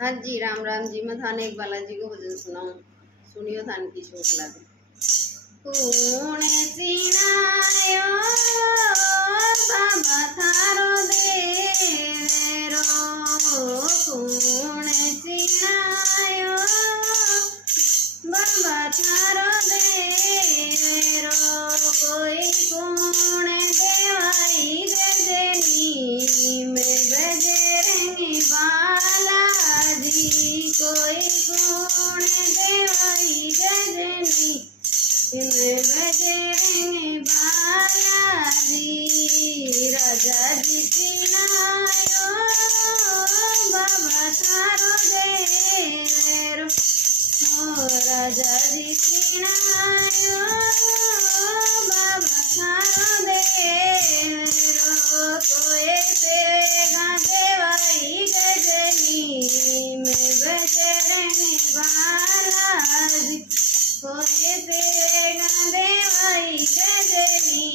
हाँ जी, राम राम जी। मैं थाने एक बालाजी को भजन सुनाऊं, सुनियो थान की शोक लागे। कूण चिणायो बाबा थारो देरो, कूण चिणायो बाबा थारो देरो, कोई कूण देवाई गजनी में बजरंगी बालाजी, कोई कूण देवाई गजनी में बजरंगी बालाजी। राजा जी चिणायो बाबा थारो देरो, राजा जी चिणायो बाबा थारो देरो, कोई तेगा देवाई गजनी में बजरंगी बालाजी, कोई तेगा देवाई गजनी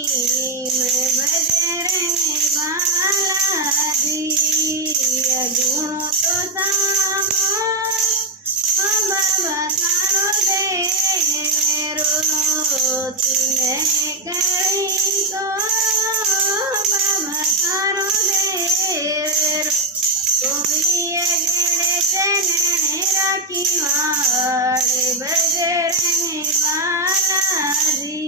में बजरंगी बालाजी। गुणों तो सामो बाबा थारो देरो, तूने करी तो बाबा थारो देरो, कोई अगड़े चरण राखी वाले बजरंगी बालाजी,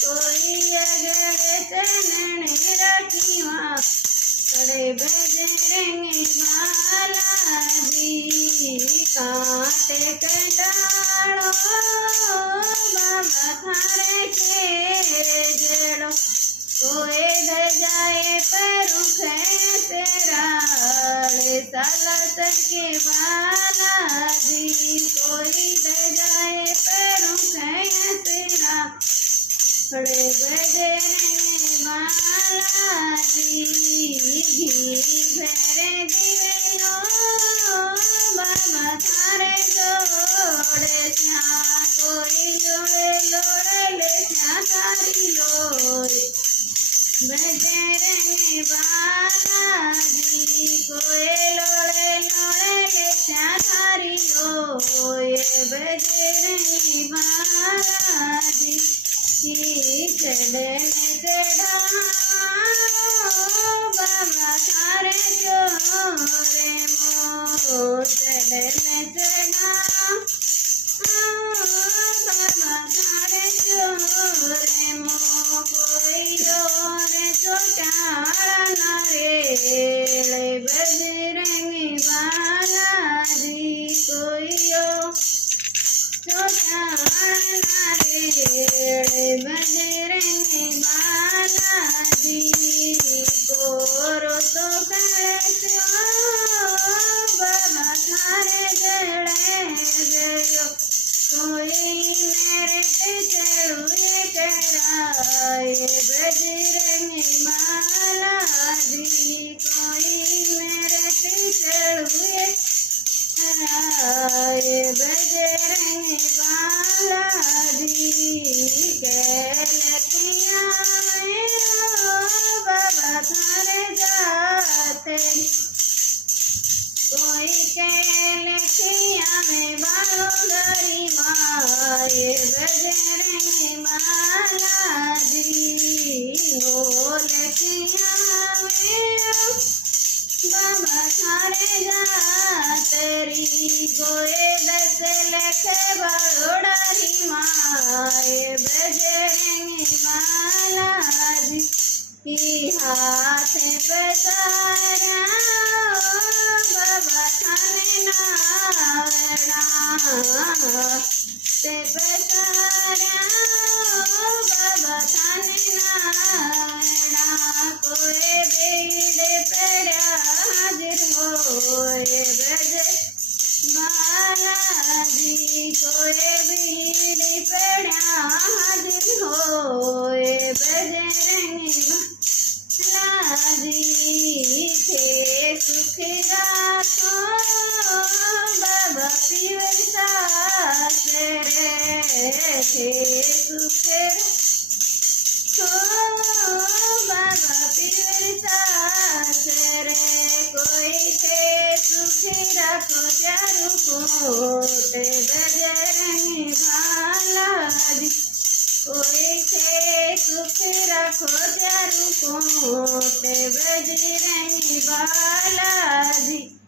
कोई अगड़े चरण राखी वाले बजरंगी बालाजी। कांटे कटाड़ो बाबा थारे खेजड़ो, कोई दर जाए परुख तेराड़े सालत के बालाजी, कोई दर जाए परुख तेरा बड़े बजरंगी बालाजी। घी भरे दियो बाबा थारे जोड़े श्या, कोई जोड़े लोड़े श्या थारी लोई बजरंगी बालाजी, कोई लोड़े लोड़े श्या थारी लोई बजरंगी बालाजी। चढ़े चढ़ाओ बाबा थारे जोरे मो, चढ़े चढ़ाओ बाबा थारे जोरे मो, कोई जोरे चोटाड़ा नारे बजरंगी बालाजी, कोई चोटाड़ा रे बजरंगी बालाजी। गोरो तो कलशो बाबा थारे गले गयो, कोई मेरे चढ़ुए कराए बजरंगी बालाजी, कोई मेरे चढ़ुए कराए बजरंगी बालाजी। लखिया बाबा थारे जाते, कोई के लखिया में बालोदरी माए बजरंगी बालाजी। ओ लखिया बाबा थारे जातरी, गोए 10 लाख बड़ोड़ारी माए बजरंगी बालाजी। हाथ पसारा बाबा थाने नावड़ा, से पसारा बाबा थाने नावड़ा, कोई बेड़ पड़ा हाजिर होए बजर बालाजी, कोई भीड़ पड़ा हाजिर होए बजरंगी बालाजी। थे सुख राखो बाबा पीवर सास रे, थे सुख राखो बाबा पीवर सास रे, कोई थे सुखी रखो चारू कोट बजरंगी भाला जी। कोई थे सुखी रखो चारू कोट बजरंगी भाला जी।